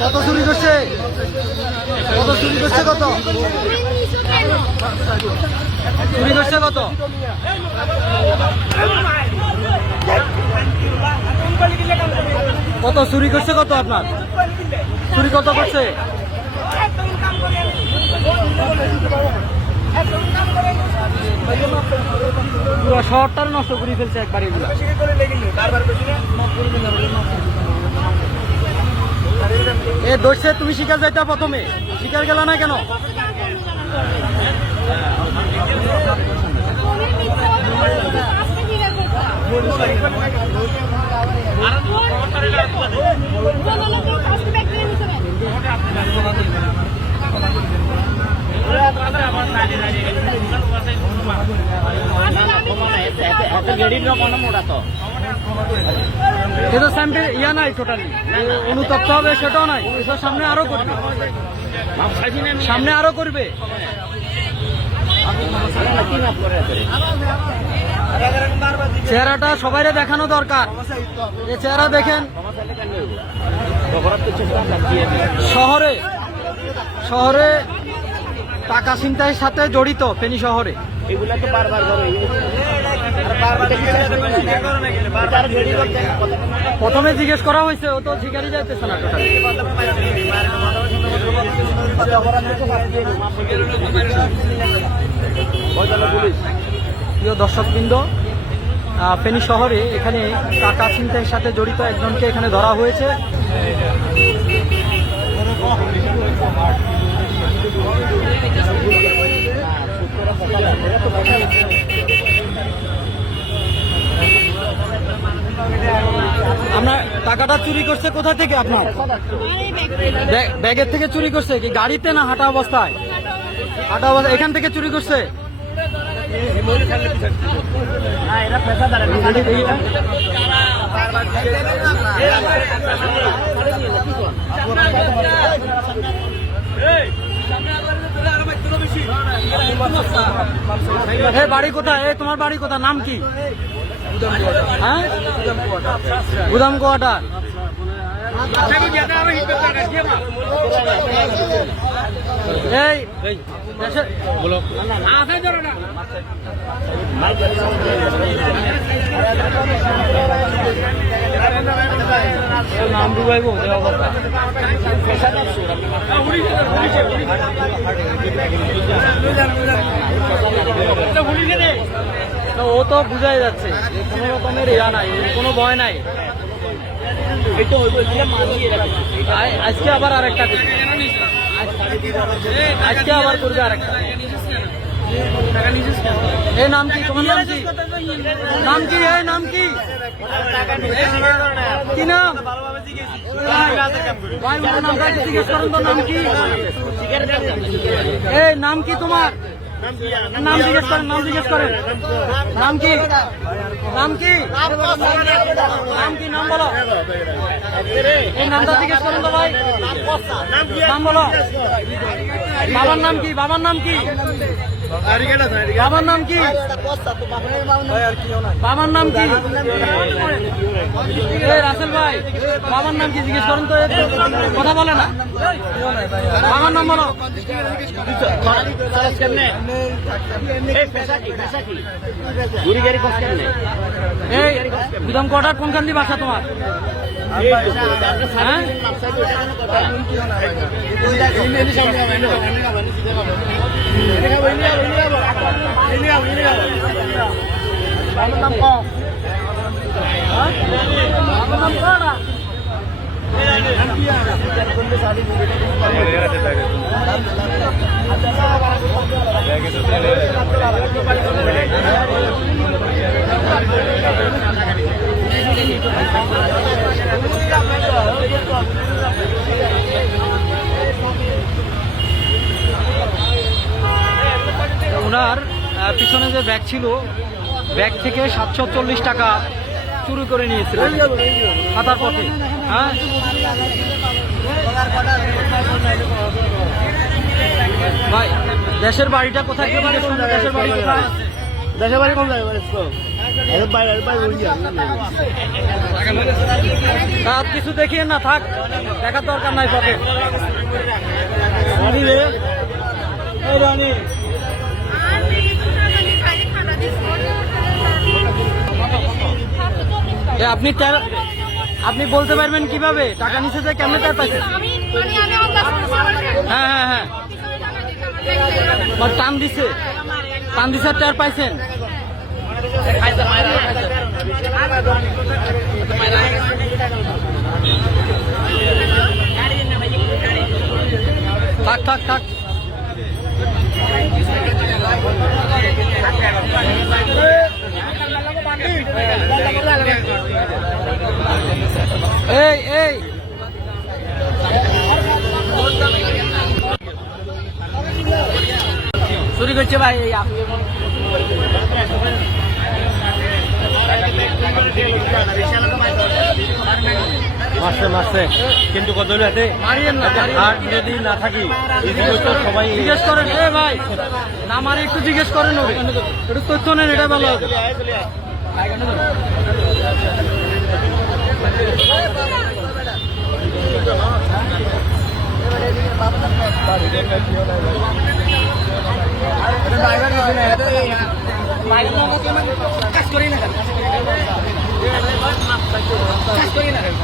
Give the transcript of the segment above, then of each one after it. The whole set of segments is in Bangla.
কত চুরি করছে? কত চুরি করছে কত? চুরি করছে কত? কত চুরি করছে কত আপনার? চুরি কত করছে? পুরো শহরটার নষ্ট করে ফেলছে একবার এগুলা। এ দোষে তুমি শিকার যাইতা প্রথমে শিকার গেল না কেন কিন্তু স্যাম্পল ইয়া নাই টোটালি অনুতপ্ত হবে সেটাও নাই। এসব সামনে আরও করবে। সামনে আরও করবে। চেহারাটা সবাইরে দেখানো দরকার। যে চেহারা দেখেন। শহরে শহরে টাকা ছিনতাইয়ের সাথে জড়িত ফেনী শহরে। এগুলা তো বারবার প্রথমে জিজ্ঞেস করা হয়েছে, ও তো শিকারি যাইতেছে না টোটালি প্রিয় দর্শকবৃন্দ ফেনী শহরে এখানে টাকা ছিনতাইয়ের সাথে জড়িত একজনকে এখানে ধরা হয়েছে। আপনার টাকাটা চুরি করছে কোথা থেকে আপনার? ব্যাগ- ব্যাগের থেকে চুরি করছে কি গাড়িতে না হাঁটা অবস্থায়? হাঁটা অবস্থা এখান থেকে চুরি করছে? বাড়ি কোথায়? তোমার বাড়ি কোথায়? নাম কি? হ্যাঁ গুদাম কোয়াটার এই দেশে- নাম ডুবাইবো ও তো বুঝাই যাচ্ছে যে কোনো রকমের ইয়া নাই কোনো ভয় নাই। আজকে আবার আরেকটা করবে আজকে আবার করবে আরেকটা। এই নাম কি? তোমার নাম কি? নাম কি? এই নাম কি? কি নাম? নামটা নাম কি? এই নাম কি তোমার? নাম জিজ্ঞেস করেন, নাম জিজ্ঞেস করেন। নাম কি? নাম কি? নাম কি? নাম বলো। এই নামটা জিজ্ঞেস করেন তো ভাই। নাম বলো। বাবার নাম কি? বাবার নাম কি? বাবার নাম কি? বাবার নাম কি? রাসেল ভাই, বাবার নাম কি জিজ্ঞেস করেন তো কথা বলে না? বাবার নাম বলো। এই গুদাম কোয়ার্টার কোনখান দিয়ে বাসা তোমার? अच्छा ওনার পিছনে যে ব্যাগ ছিল ব্যাগ থেকে সাতশো চল্লিশ টাকা চুরি করে নিয়েছিল হাতার পথে হ্যাঁ? ভাই দেশের বাড়িটা কোথায়? দেশের বাড়ি কোথায়? দেশের বাড়ি বাইরে রাত কিছু দেখিয়ে না থাক দেখার দরকার নাই এ, আপনি আপনি বলতে পারবেন কীভাবে? টাকা নিচে যে কেমন হ্যাঁ হ্যাঁ হ্যাঁ। বা টান দিছে। টান দিছে টের পাইছেন। থাক থাক থাক এই এই চুরি করছে ভাই এই আপনি মারছে মারছে কিন্তু না আর যদি না থাকি সবাই জিজ্ঞেস করেন এ ভাই না মারি একটু জিজ্ঞেস করেন একটু তথ্য নেন এটা ভালো হবে। মারিয়েন না মারিয়েন না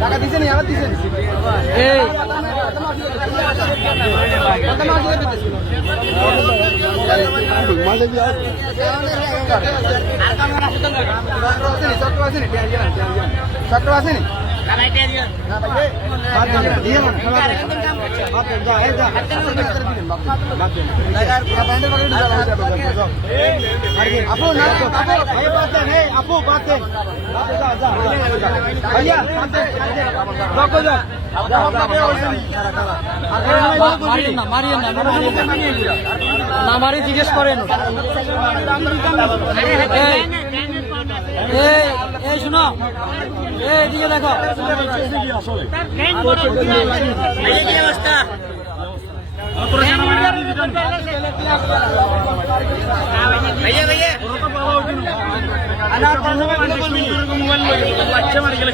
টাকা দিছেন আবার দিছেন এই চক্র আছে নি চক্র আছে নি মারি জিজ্ঞেস করেন এই শুনো। এই এদিকে দেখো বাচ্চা মারি গেলে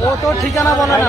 ও তো ঠিকানা বলে না।